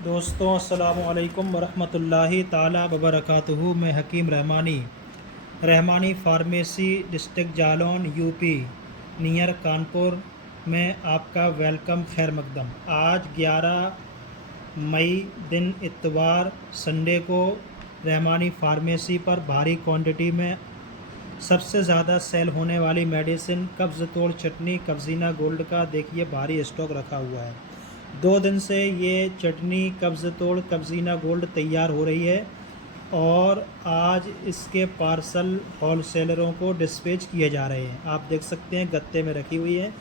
दोस्तों अस्सलामु अलैकुम वरहमतुल्लाहि ताला वबरकातुहू। मैं Hakeem Rahmani pharmacy district Jalaun UP near Kanpur में आपका वेलकम खैर मकदम। आज 11 मई दिन इतवार संडे को रहमानी फार्मेसी पर भारी क्वांटिटी में सबसे ज़्यादा सेल होने वाली मेडिसिन कब्ज़ तोड़ चटनी कब्ज़ीना गोल्ड का देखिए भारी स्टॉक रखा हुआ है। 2 दिन से ये चटनी कब्ज़ तोड़ कब्ज़ीना गोल्ड तैयार हो रही है और आज इसके पार्सल होलसेलरों को डिस्पैच किए जा रहे हैं। आप देख सकते हैं गत्ते में रखी हुई है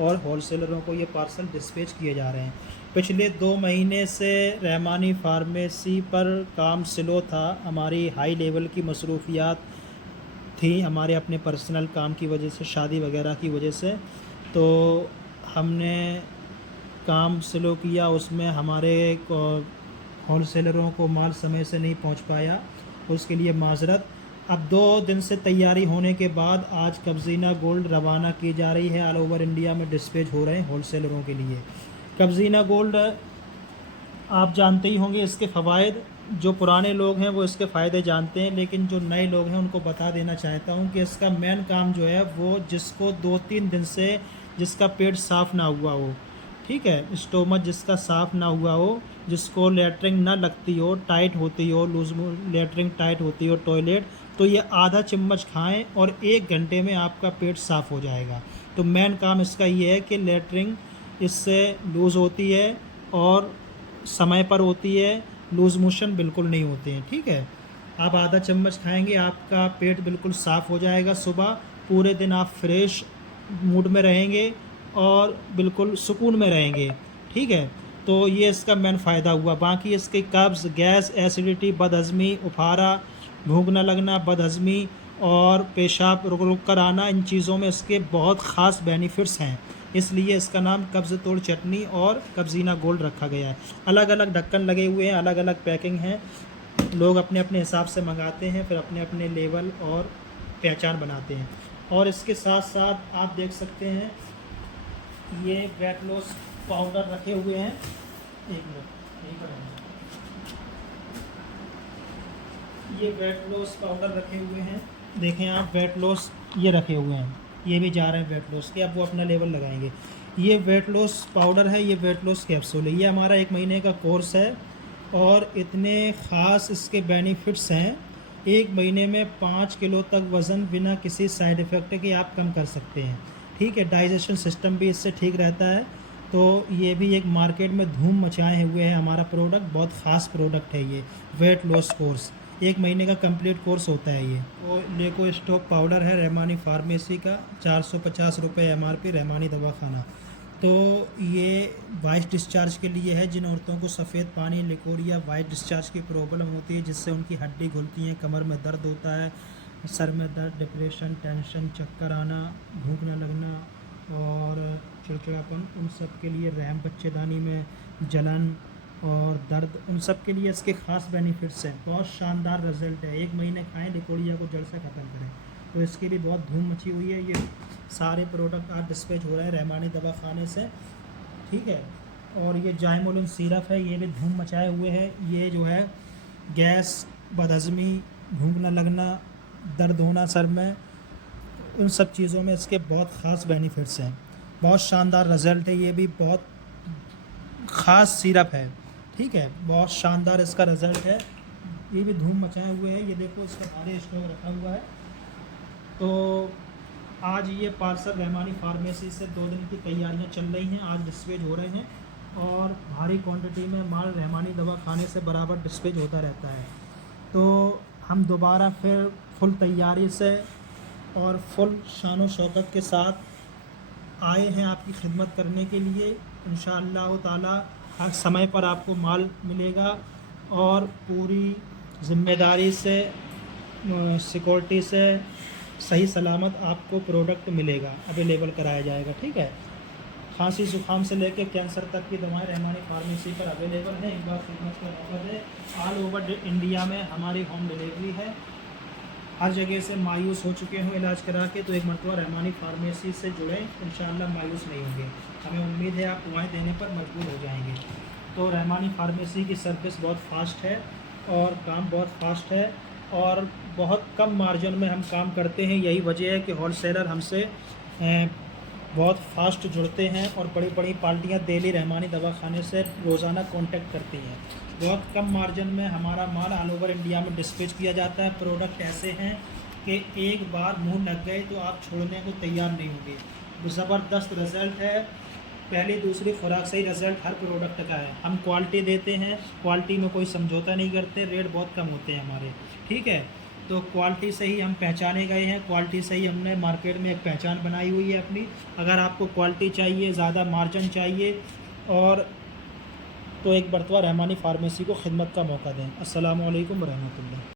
और होलसेलरों को ये पार्सल डिस्पैच किए जा रहे हैं। पिछले 2 महीने से रहमानी फार्मेसी पर काम स्लो था। हमारी हाई लेवल की मसरूफियात थी, हमारे अपने पर्सनल काम की वजह से, शादी वगैरह की वजह से, तो हमने काम स्लो किया। उसमें हमारे होलसेलरों को माल समय से नहीं पहुंच पाया, उसके लिए माजरत। अब 2 दिन से तैयारी होने के बाद आज कब्ज़ीना गोल्ड रवाना की जा रही है। ऑल ओवर इंडिया में डिस्पैच हो रहे हैं होलसेलरों के लिए। कब्ज़ीना गोल्ड आप जानते ही होंगे, इसके फ़वाइद। जो पुराने लोग हैं वो इसके फ़ायदे जानते हैं, लेकिन जो नए लोग हैं उनको बता देना चाहता हूँ कि इसका मेन काम जो है वो जिसको 2-3 दिन से जिसका पेट साफ़ ना हुआ हो, ठीक है, स्टोमच जिसका साफ़ ना हुआ हो, जिसको लेटरिंग ना लगती हो, टाइट होती हो, लूज लेटरिंग टाइट होती हो टॉयलेट, तो ये आधा चम्मच खाएं और 1 घंटे में आपका पेट साफ़ हो जाएगा। तो मेन काम इसका ये है कि लेटरिंग इससे लूज़ होती है और समय पर होती है, लूज़ मोशन बिल्कुल नहीं होते हैं, ठीक है। आप आधा चम्मच खाएंगे, आपका पेट बिल्कुल साफ़ हो जाएगा। सुबह पूरे दिन आप फ्रेश मूड में रहेंगे और बिल्कुल सुकून में रहेंगे, ठीक है। तो ये इसका मेन फ़ायदा हुआ। बाकी इसके कब्ज़, गैस, एसिडिटी, बदहज़मी, उफारा, भूख न लगना, बदहज़मी और पेशाब रुक रुक कर आना, इन चीज़ों में इसके बहुत ख़ास बेनिफिट्स हैं। इसलिए इसका नाम कब्ज़ तोड़ चटनी और कब्ज़ीना गोल्ड रखा गया है। अलग अलग ढक्कन लगे हुए हैं, अलग अलग पैकिंग हैं। लोग अपने अपने हिसाब से मंगाते हैं, फिर अपने अपने लेवल और पहचान बनाते हैं। और इसके साथ साथ आप देख सकते हैं ये वेट लॉस पाउडर रखे हुए हैं। एक मिनट, यही पर ये वेट लॉस पाउडर रखे हुए हैं। देखें आप, वेट लॉस ये रखे हुए हैं, ये भी जा रहे हैं वेट लॉस के। अब वो अपना लेवल लगाएंगे। ये वेट लॉस पाउडर है, ये वेट लॉस कैप्सूल है। ये हमारा 1 महीने का कोर्स है और इतने ख़ास इसके बेनिफिट्स हैं। 1 महीने में 5 किलो तक वज़न बिना किसी साइड इफ़ेक्ट के आप कम कर सकते हैं, ठीक है। डाइजेशन सिस्टम भी इससे ठीक रहता है। तो ये भी एक मार्केट में धूम मचाए हुए है हमारा प्रोडक्ट। बहुत ख़ास प्रोडक्ट है ये वेट लॉस कोर्स। 1 महीने का कंप्लीट कोर्स होता है ये। तो लेको स्टॉक पाउडर है रहमानी फार्मेसी का, 450 रुपये MRP, रहमानी दवाखाना। तो ये वाइट डिस्चार्ज के लिए है। जिन औरतों को सफ़ेद पानी, लिकोरिया, वाइट डिस्चार्ज की प्रॉब्लम होती है, जिससे उनकी हड्डी घुलती है, कमर में दर्द होता है, सर में दर्द, डिप्रेशन, टेंशन, चक्कर आना, भूख न लगना और चिड़चिड़ापन, उन सब के लिए, रहम बच्चेदानी में जलन और दर्द, उन सब के लिए इसके ख़ास बेनिफिट्स हैं। बहुत शानदार रिज़ल्ट है। 1 महीने खाएं, लिकोरिया को जड़ से ख़त्म करें। तो इसके लिए बहुत धूम मची हुई है। ये सारे प्रोडक्ट आज डिस्पैच हो रहे हैं रहमानी दवाखाने से, ठीक है। और ये जाइमोलिन सिरप है, ये भी धूम मचाए हुए है। ये जो है गैस, बदहज़मी, भूख न लगना, दर्द होना सर में, उन सब चीज़ों में इसके बहुत ख़ास बेनिफिट्स हैं। बहुत शानदार रिज़ल्ट है। ये भी बहुत ख़ास सिरप है, ठीक है। बहुत शानदार इसका रिज़ल्ट है। ये भी धूम मचाए हुए है। ये देखो, इसका भारी स्टॉक रखा हुआ है। तो आज ये पार्सल रहमानी फार्मेसी से 2 दिन की तैयारियां चल रही हैं। आज डिस्पैच हो रहे हैं और भारी क्वांटिटी में माल रहमानी दवाखाने से बराबर डिस्पैच होता रहता है। तो हम दोबारा फिर फुल तैयारी से और फुल शान शौकत के साथ आए हैं आपकी खिदमत करने के लिए। इंशाअल्लाह ताला हर समय पर आपको माल मिलेगा और पूरी ज़िम्मेदारी से, सिक्योरिटी से सही सलामत आपको प्रोडक्ट मिलेगा, अवेलेबल कराया जाएगा, ठीक है। खांसी ज़ुकाम से लेकर कैंसर तक की दवाएं रहमानी फार्मेसी पर अवेलेबल है। एक बार खिदमत का मौका है। ऑल ओवर इंडिया में हमारी होम डिलीवरी है। हर जगह से मायूस हो चुके हों इलाज करा के, तो एक मरतबा रहमानी फार्मेसी से जुड़ें, इंशाअल्लाह मायूस नहीं होंगे। हमें उम्मीद है आप दुआएं देने पर मजबूर हो जाएंगे। तो रहमानी फार्मेसी की सर्विस बहुत फ़ास्ट है और काम बहुत फ़ास्ट है और बहुत कम मार्जिन में हम काम करते हैं। यही वजह है कि होलसेलर हमसे बहुत फास्ट जुड़ते हैं और बड़ी बड़ी पार्टियां दिल्ली रहमानी दवाखाने से रोज़ाना कांटेक्ट करती हैं। बहुत कम मार्जिन में हमारा माल ऑल ओवर इंडिया में डिस्पैच किया जाता है। प्रोडक्ट ऐसे हैं कि एक बार मुंह लग गए तो आप छोड़ने को तैयार नहीं होंगे। ज़बरदस्त रिज़ल्ट है, पहली दूसरी खुराक से ही रिज़ल्ट हर प्रोडक्ट का है। हम क्वालिटी देते हैं, क्वालिटी में कोई समझौता नहीं करते, रेट बहुत कम होते हैं हमारे, ठीक है। तो क्वालिटी से ही हम पहचाने गए हैं, क्वालिटी से ही हमने मार्केट में एक पहचान बनाई हुई है अपनी। अगर आपको क्वालिटी चाहिए, ज़्यादा मार्जिन चाहिए और तो एक मरतबा रहमानी फार्मेसी को खिदमत का मौका दें। अस्सलामु अलैकुम रहमतुल्लाह।